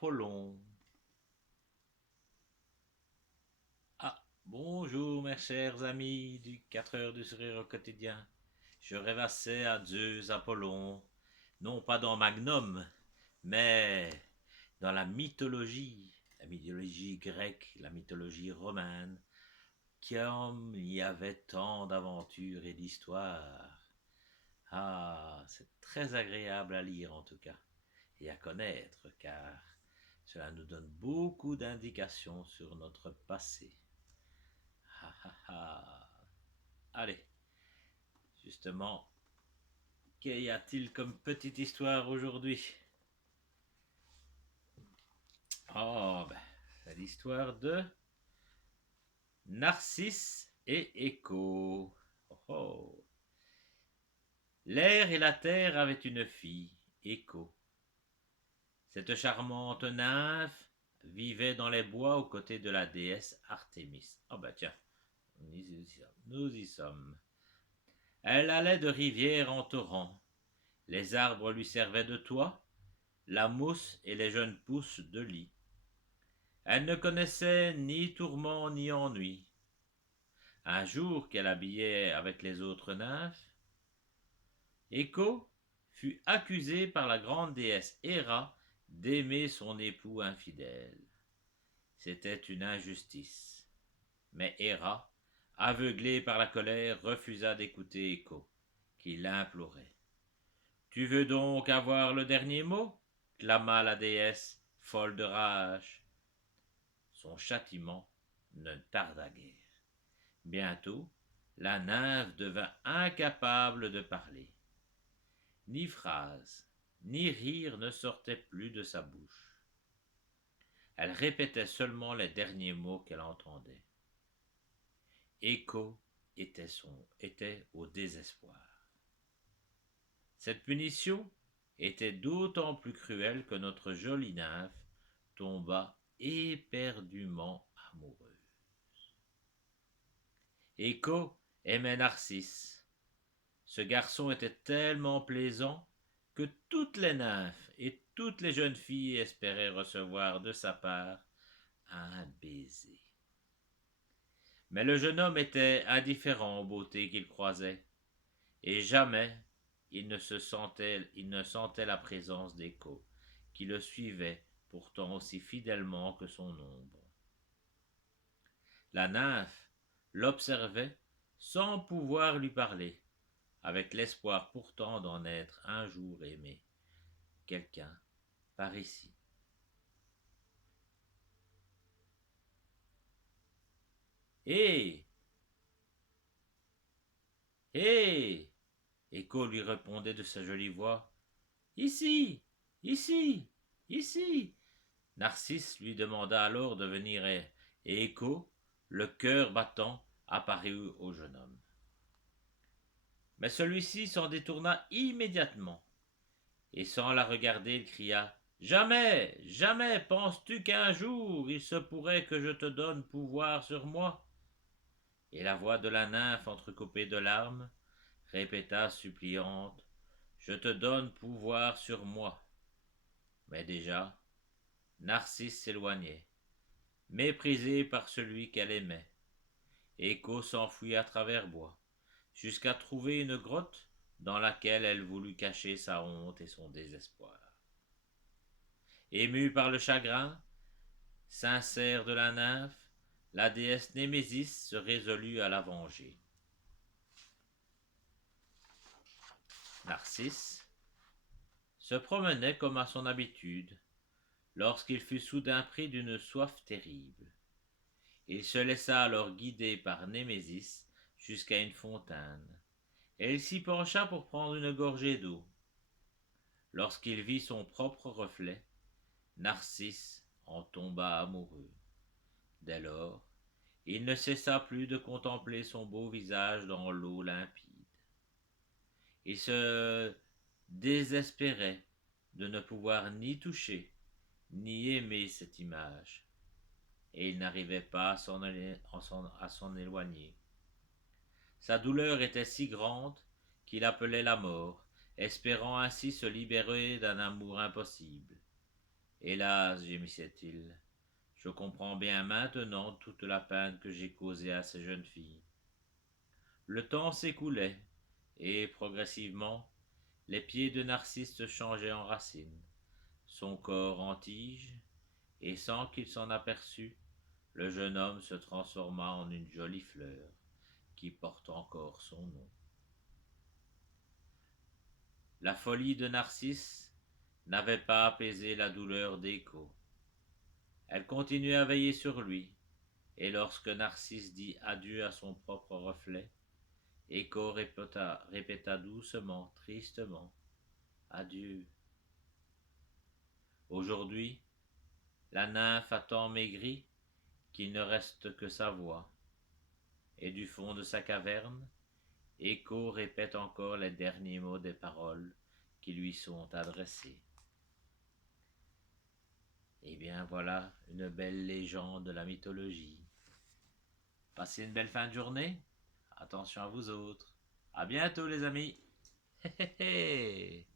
Apollon. Ah, bonjour mes chers amis du 4 heures du sourire au quotidien. Je rêvassais à Zeus Apollon, non pas dans Magnum, mais dans la mythologie grecque, la mythologie romaine, comme il y avait tant d'aventures et d'histoires. Ah, c'est très agréable à lire en tout cas, et à connaître, car cela nous donne beaucoup d'indications sur notre passé. Ah, ah, ah. Allez, justement, qu'y a-t-il comme petite histoire aujourd'hui? Oh, ben, c'est l'histoire de Narcisse et Écho. Oh, oh. L'air et la terre avaient une fille, Écho. Cette charmante nymphe vivait dans les bois aux côtés de la déesse Artémis. Oh bah tiens, nous y sommes. Elle allait de rivière en torrent. Les arbres lui servaient de toit, la mousse et les jeunes pousses de lit. Elle ne connaissait ni tourment ni ennui. Un jour qu'elle habillait avec les autres nymphes, Écho fut accusée par la grande déesse Héra d'aimer son époux infidèle. C'était une injustice. Mais Héra, aveuglée par la colère, refusa d'écouter Écho, qui l'implorait. Tu veux donc avoir le dernier mot? Clama la déesse, folle de rage. Son châtiment ne tarda guère. Bientôt, la nymphe devint incapable de parler. Ni phrase, ni rire ne sortaient plus de sa bouche. Elle répétait seulement les derniers mots qu'elle entendait. Écho était au désespoir. Cette punition était d'autant plus cruelle que notre jolie nymphe tomba éperdument amoureuse. Écho aimait Narcisse. Ce garçon était tellement plaisant que toutes les nymphes et toutes les jeunes filles espéraient recevoir de sa part un baiser. Mais le jeune homme était indifférent aux beautés qu'il croisait, et jamais il ne sentait la présence d'Écho, qui le suivait pourtant aussi fidèlement que son ombre. La nymphe l'observait sans pouvoir lui parler, avec l'espoir pourtant d'en être un jour aimé. Quelqu'un par ici. Hé! Hé! Écho lui répondait de sa jolie voix. Ici! Ici! Ici! Narcisse lui demanda alors de venir et Écho, le cœur battant, apparut au jeune homme. Mais celui-ci s'en détourna immédiatement, et sans la regarder, il cria Jamais, jamais penses-tu qu'un jour il se pourrait que je te donne pouvoir sur moi? Et la voix de la nymphe entrecoupée de larmes répéta suppliante Je te donne pouvoir sur moi. Mais déjà, Narcisse s'éloignait, méprisé par celui qu'elle aimait. Écho s'enfuit à travers bois, jusqu'à trouver une grotte dans laquelle elle voulut cacher sa honte et son désespoir. Émue par le chagrin sincère de la nymphe, la déesse Némésis se résolut à la venger. Narcisse se promenait comme à son habitude, lorsqu'il fut soudain pris d'une soif terrible. Il se laissa alors guider par Némésis jusqu'à une fontaine, et il s'y pencha pour prendre une gorgée d'eau. Lorsqu'il vit son propre reflet, Narcisse en tomba amoureux. Dès lors, il ne cessa plus de contempler son beau visage dans l'eau limpide. Il se désespérait de ne pouvoir ni toucher, ni aimer cette image, et il n'arrivait pas à s'en éloigner. Sa douleur était si grande qu'il appelait la mort, espérant ainsi se libérer d'un amour impossible. Hélas, gémissait-il, je comprends bien maintenant toute la peine que j'ai causée à ces jeunes filles. Le temps s'écoulait, et progressivement, les pieds de Narcisse se changeaient en racines, son corps en tige, et sans qu'il s'en aperçût, le jeune homme se transforma en une jolie fleur qui porte encore son nom. La folie de Narcisse n'avait pas apaisé la douleur d'Écho. Elle continuait à veiller sur lui, et lorsque Narcisse dit adieu à son propre reflet, Écho répéta doucement, tristement, adieu. Aujourd'hui, la nymphe a tant maigri qu'il ne reste que sa voix, et du fond de sa caverne, Écho répète encore les derniers mots des paroles qui lui sont adressées. Eh bien voilà une belle légende de la mythologie. Passez une belle fin de journée. Attention à vous autres. À bientôt les amis. Hé hé hé.